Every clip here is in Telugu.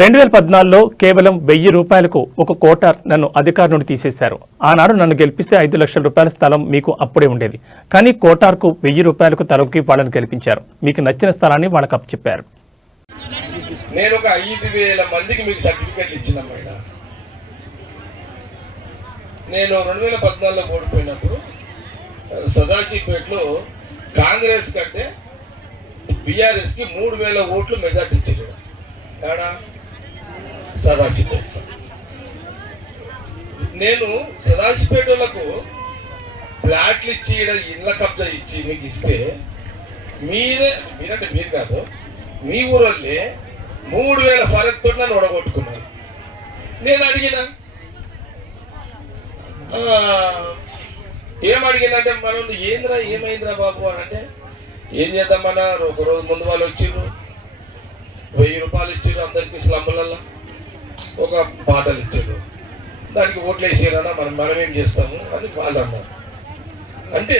రెండు వేల పద్నాలుగులో కేవలం వెయ్యి రూపాయలకు ఒక కోటార్ నన్ను అధికారి నుండి తీసేశారు. ఆనాడు నన్ను గెలిపిస్తే ఐదు లక్షల రూపాయల స్థలం మీకు అప్పుడే ఉండేది. కానీ కోటార్కు వెయ్యి రూపాయలకు తలకి వాళ్ళని గెలిపించారు. మీకు నచ్చిన స్థలాన్ని వాళ్ళకి అప్పచెప్పారు. నేను ఒక ఐదు వేల మందికి మీకు సర్టిఫికెట్లు ఇచ్చిన నేను రెండు వేల పద్నాలుగులో ఓడిపోయినప్పుడు సదాశివపేటలో కాంగ్రెస్ కంటే బీఆర్ఎస్కి మూడు వేల ఓట్లు మెజార్టీ ఇచ్చారు. ఏడా? సదాశివపేట నేను సదాశివపేటలకు ఫ్లాట్లు ఇచ్చి ఇళ్ళ కబ్జా ఇచ్చి మీకు ఇస్తే మీరే మీరంటే మీరు కాదు మీ ఊరోళ్ళే మూడు వేల ఫరక్తో నన్ను ఒడగొట్టుకున్నాను నేను అడిగిన ఆ, ఏం అడిగినంటే మనం ఏంద్రా ఏమైందిరా బాబు? అని అంటే ఏం చేద్దామన్నారు ఒక రోజు ముందు వాళ్ళు వచ్చిర్రు వెయ్యి రూపాయలు ఇచ్చారు అందరికి స్లమ్లలో ఒక పాటలు ఇచ్చాడు దానికి ఓట్లు వేసారన్నా మనం మనం ఏం చేస్తాము అని వాళ్ళు అన్నారు అంటే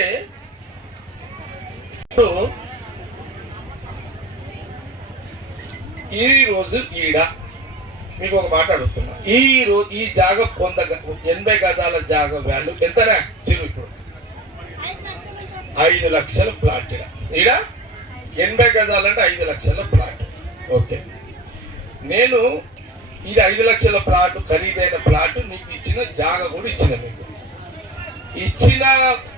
ఇప్పుడు ఈ రోజు ఈడ మీకు ఒక మాట అడుగుతున్నా. ఈ రోజు ఈ జాగ పొంద ఎనభై గజాల జాగ వాల్యూ ఎంతనా చిరు ఇప్పుడు. ఐదు లక్షల ప్లాట్ ఈడ. ఈడ ఎనభై గజాలంటే ఐదు లక్షల ప్లాట్. ఓకే. నేను ఇది ఐదు లక్షల ప్లాట్ ఖరీదైన ప్లాట్ మీకు ఇచ్చిన జాగ కూడా ఇచ్చిన మీకు ఇచ్చిన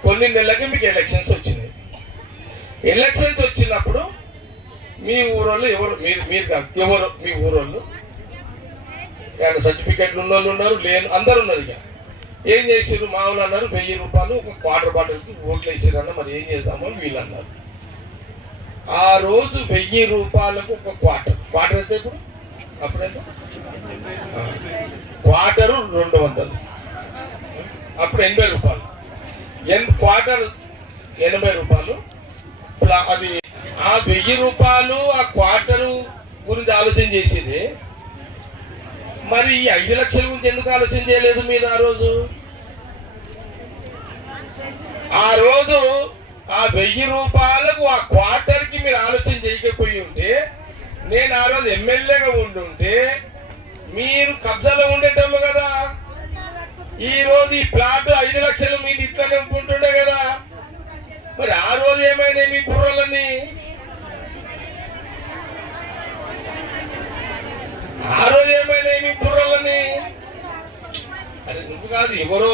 కొన్ని నెలలకి మీకు ఎలక్షన్స్ వచ్చినాయి. ఎలక్షన్స్ వచ్చినప్పుడు మీ ఊరోళ్ళు ఎవరు మీరు మీరు కాదు ఎవరు మీ ఊరోళ్ళు? ఏమైనా సర్టిఫికెట్లు ఉన్న వాళ్ళు ఉన్నారు లేని అందరు ఉన్నారు ఇక. ఏం చేసారు మా వాళ్ళు అన్నారు వెయ్యి రూపాయలు ఒక క్వార్టర్ బాటిల్కి ఓట్లు వేసారన్న మరి ఏం చేద్దామో వీళ్ళు అన్నారు. ఆ రోజు వెయ్యి రూపాయలకు ఒక క్వార్టర్ క్వార్టర్ అయితే ఇప్పుడు? క్వార్టరు రెండు వందలు. అప్పుడు ఎనభై రూపాయలు. ఎన్ క్వార్టర్ ఎనభై రూపాయలు. అది ఆ వెయ్యి రూపాయలు ఆ క్వార్టరు గురించి ఆలోచన చేసింది. మరి ఈ ఐదు లక్షల గురించి ఎందుకు ఆలోచన చేయలేదు మీరు ఆ రోజు? ఆ రోజు ఆ వెయ్యి రూపాయలకు ఆ క్వార్టర్కి మీరు ఆలోచన చేయకపోయి ఉంటే నేను ఆ రోజు ఎమ్మెల్యేగా ఉండుంటే మీరు కబ్జాలో ఉండేటోళ్ళు కదా. ఈ రోజు ఈ ప్లాట్ ఐదు లక్షలు మీది ఇట్లనే ఉంటుండే కదా. మరి ఆ రోజు ఏమైనా మీ బుర్రలన్నీ? ఆ రోజు ఏమైనా మీ బుర్రలన్నీ? అరే నువ్వు కాదు ఎవరో